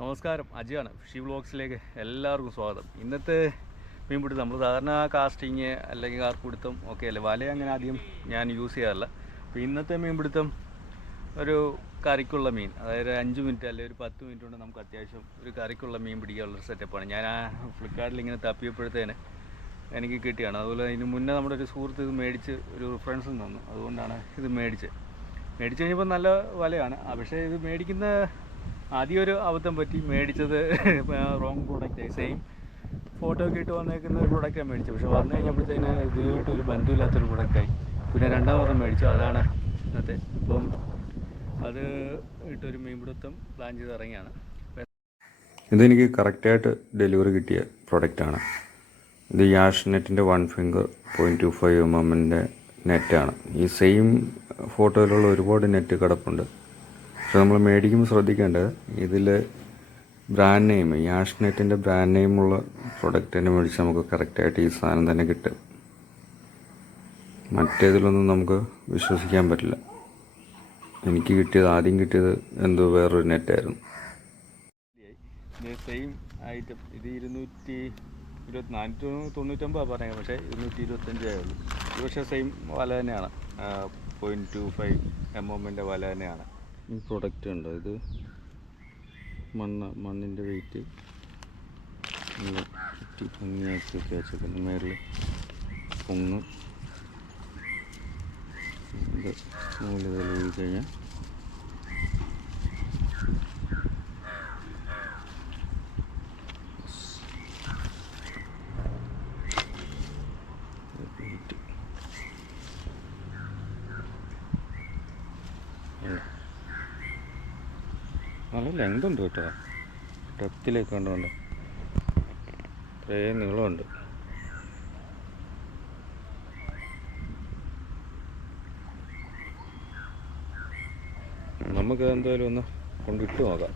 നമസ്കാരം. അജിയാണ്. ഫിഷി വ്ളോഗ്സിലേക്ക് എല്ലാവർക്കും സ്വാഗതം. ഇന്നത്തെ മീൻ പിടുത്തം നമ്മൾ സാധാരണ കാസ്റ്റിങ് അല്ലെങ്കിൽ കാർപ്പിടുത്തം ഒക്കെ അല്ലേ? വല അങ്ങനെ ആദ്യം ഞാൻ യൂസ് ചെയ്യാറില്ല. അപ്പോൾ ഇന്നത്തെ മീൻ പിടുത്തം ഒരു കറിക്കുള്ള മീൻ. അതായത് അഞ്ച് മിനിറ്റ് അല്ലെങ്കിൽ ഒരു പത്ത് മിനിറ്റ് കൊണ്ട് നമുക്ക് അത്യാവശ്യം ഒരു കറിക്കുള്ള മീൻ പിടിക്കാനുള്ളൊരു സെറ്റപ്പാണ് ഞാൻ ആ ഫ്ലിപ്കാർട്ടിൽ ഇങ്ങനെ തപ്പിയപ്പോഴത്തേന് എനിക്ക് കിട്ടിയാണ്. അതുപോലെ ഇതിന് മുന്നേ നമ്മുടെ ഒരു സുഹൃത്ത് ഇത് മേടിച്ച് ഒരു റിഫറൻസും തന്നു. അതുകൊണ്ടാണ് ഇത് മേടിച്ചത്. മേടിച്ച് കഴിഞ്ഞപ്പോൾ നല്ല വലയാണ്. പക്ഷേ ഇത് മേടിക്കുന്ന ആദ്യം ഒരു അബദ്ധം പറ്റി മേടിച്ചത് റോങ് പ്രോഡക്റ്റ് സെയിം ഫോട്ടോ ഒക്കെ ഇട്ട് വന്നേക്കുന്ന ഒരു പ്രോഡക്റ്റാണ് മേടിച്ചത് പക്ഷേ വന്നു കഴിഞ്ഞപ്പോഴത്തേന് ഇതിലോട്ട് ഒരു ബന്ധമില്ലാത്തൊരു പ്രോഡക്റ്റായി പിന്നെ രണ്ടാമത് മേടിച്ചു. അതാണ് ഇന്നത്തെ. ഇപ്പം അത് ഇട്ടൊരു മീൻപിടുത്തം പ്ലാൻ ചെയ്ത് ഇറങ്ങിയാണ് ഇതെനിക്ക് കറക്റ്റായിട്ട് ഡെലിവറി കിട്ടിയ പ്രോഡക്റ്റാണ് ഇത് യാഷ് നെറ്റിന്റെ one finger point two five M എമ്മിന്റെ നെറ്റാണ് ഈ സെയിം ഫോട്ടോയിലുള്ള ഒരുപാട് നെറ്റ് കിടപ്പുണ്ട്. പക്ഷെ നമ്മൾ മേടിക്കുമ്പോൾ ശ്രദ്ധിക്കേണ്ടത് ഇതിൽ ബ്രാൻഡ് നെയിം ഈ ആഷ്നെറ്റിന്റെ ബ്രാൻഡ് നെയിമുള്ള പ്രൊഡക്റ്റ് തന്നെ മേടിച്ച് നമുക്ക് കറക്റ്റായിട്ട് ഈ സാധനം തന്നെ കിട്ടും. മറ്റേതിലൊന്നും നമുക്ക് വിശ്വസിക്കാൻ പറ്റില്ല. എനിക്ക് കിട്ടിയത് ആദ്യം കിട്ടിയത് എന്തോ വേറൊരു നെറ്റായിരുന്നു സെയിം ഐറ്റം ഇത് ഇരുന്നൂറ്റി ഇരുപത്തി നാനൂറ്റി തൊണ്ണൂറ്റൊമ്പതാണ് പറഞ്ഞത് പക്ഷേ ഇരുന്നൂറ്റി ഇരുപത്തഞ്ചേ ഉള്ളൂ. ഇത് പക്ഷേ സെയിം വല തന്നെയാണ്. പോയിന്റ് ടു ഫൈവ് എം എമ്മിന്റെ വല തന്നെയാണ്. ഈ പ്രൊഡക്റ്റ് ഉണ്ട് ഇത് മണ്ണ് മണ്ണിന്റെ വെയിറ്റ് ചുറ്റി ഭംഗിയാക്കി ഒക്കെ വെച്ചേക്കുന്നു. മേളിൽ പൊങ്ങ്. ഇത് നൂൽ തലവിൽ കഴിഞ്ഞാൽ നല്ല ലെങ്ത് ഉണ്ട് കേട്ടോ. ഡെപ്തിലേക്ക് കണ്ടുകൊണ്ട് ഇത്രയും നീളമുണ്ട്. നമുക്ക് എന്തായാലും ഒന്ന് കൊണ്ടിട്ട് നോക്കാം.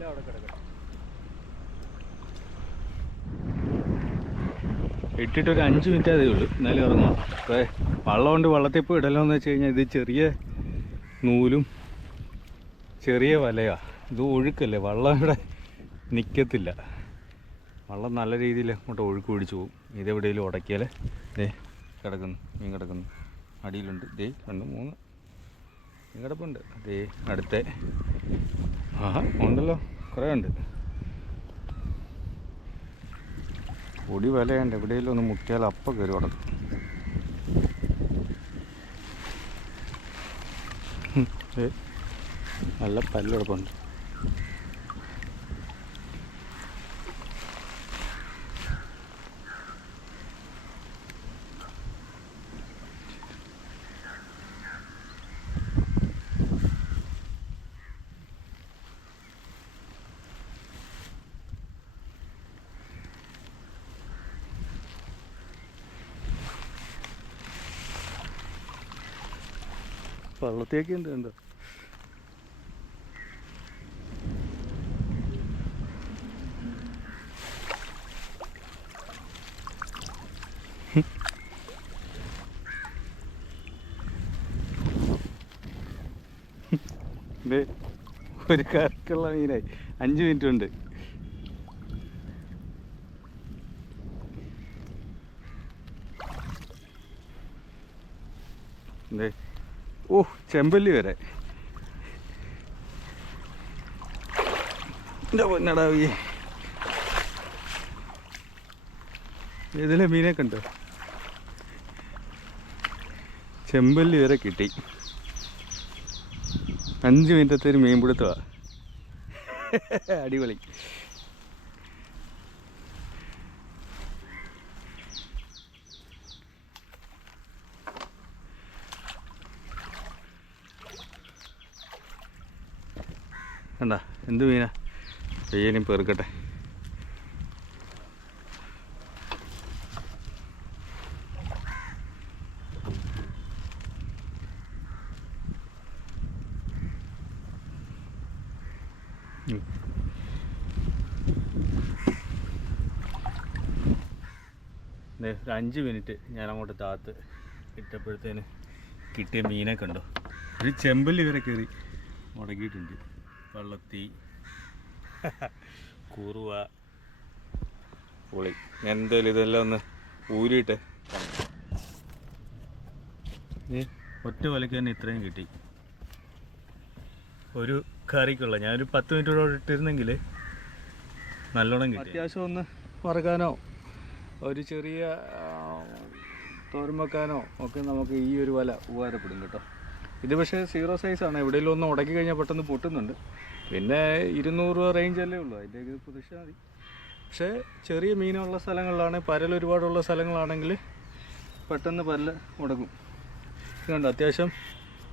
എല്ലാം അവിടെ കിടക്കണം ഇട്ടിട്ട് ഒരു അഞ്ച് മിനിറ്റ് അതേ ഉള്ളൂ. എന്നാലും ഇറങ്ങും അപ്പോൾ വള്ളം കൊണ്ട് വള്ളത്തിൽ പോയി ഇടലോന്ന് വെച്ച് കഴിഞ്ഞാൽ ഇത് ചെറിയ നൂലും ചെറിയ വലയാണ് ഇത് ഒഴുക്കല്ലേ? വള്ളം ഇവിടെ നിൽക്കത്തില്ല വള്ളം നല്ല രീതിയിൽ അങ്ങോട്ട് ഒഴുക്ക് പിടിച്ചു പോകും. ഇതെവിടെയെങ്കിലും ഉടക്കിയാൽ ദേ കിടക്കുന്നു. മീൻ കിടക്കുന്നു. അടിയിലുണ്ട്. ദേ രണ്ട് മൂന്ന്. കിടപ്പുണ്ട്. ദേ അടുത്ത ഉണ്ടല്ലോ. കുറേ ഉണ്ട്. പൊടി വിലയുണ്ട്. എവിടെയെങ്കിലും ഒന്ന് മുട്ടിയാൽ അപ്പം കയറി കിടക്കും നല്ല പല്ലെടുപ്പുണ്ട് വള്ളത്തേക്ക് ഉണ്ട് ഇത് ഒരു കറക്കുള്ള മീനായി. അഞ്ച് മിനിറ്റ് ഉണ്ട്. ദേ ഓ ചെമ്പല്ലി വരെ. എന്താ പൊന്നടാ ഈ? ഇതിലെ മീനെ കണ്ടോ? ചെമ്പല്ലി വരെ കിട്ടി. അഞ്ച് മിനിറ്റത്തെ ഒരു മീൻ പിടുത്തമാ അടിപൊളി. കണ്ട എന്ത് മീനാ? പെയ്യനും പെറുക്കട്ടെ. ഒരു അഞ്ച് മിനിറ്റ് ഞാൻ അങ്ങോട്ട് താത്ത് ഇട്ടപ്പോഴത്തേന് കിട്ടിയ മീനൊക്കെ ഉണ്ടോ ഒരു ചെമ്പല്ലി വരെ കയറി മുടങ്ങിയിട്ടുണ്ട്. വള്ളത്തി. കൂറുവ. പുളി. എന്തായാലും ഇതെല്ലാം ഒന്ന് ഊരിയിട്ട്. ഏ? ഒറ്റ വലയ്ക്ക് തന്നെ ഇത്രയും കിട്ടി. ഒരു കറിക്കുള്ള. ഞാനൊരു പത്ത് മിനിറ്റോടെ ഇട്ടിരുന്നെങ്കിൽ നല്ലോണം കിട്ടി. അത്യാവശ്യം ഒന്ന് വറുക്കാനോ ഒരു ചെറിയ തോരുമ്പക്കാനോ ഒക്കെ നമുക്ക് ഈ ഒരു വല ഉപകാരപ്പെടും കേട്ടോ. ഇത് പക്ഷേ സീറോ സൈസാണ് എവിടെയെങ്കിലും ഒന്ന് ഉടക്കി കഴിഞ്ഞാൽ പെട്ടെന്ന് പൊട്ടുന്നുണ്ട്. പിന്നെ ഇരുന്നൂറ് രൂപ റേഞ്ച് അല്ലേ ഉള്ളൂ. അതിന്റെ ഒരു പ്രതീക്ഷ മതി. പക്ഷേ ചെറിയ മീനുള്ള സ്ഥലങ്ങളിലാണ് പരൽ ഒരുപാടുള്ള സ്ഥലങ്ങളാണെങ്കിൽ പെട്ടെന്ന് പല്ല് ഉടക്കും ഇതുകൊണ്ട് കണ്ടോ? അത്യാവശ്യം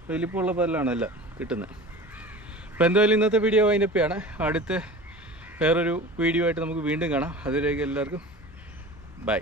വലിപ്പമുള്ള പരലാണ് എല്ലാം കിട്ടുന്നത്. അപ്പോൾ എന്തായാലും ഇന്നത്തെ വീഡിയോ അതിന്റെയാണ് അടുത്ത വേറൊരു വീഡിയോ ആയിട്ട് നമുക്ക് വീണ്ടും കാണാം. അതിലേക്ക് എല്ലാവർക്കും. ബൈ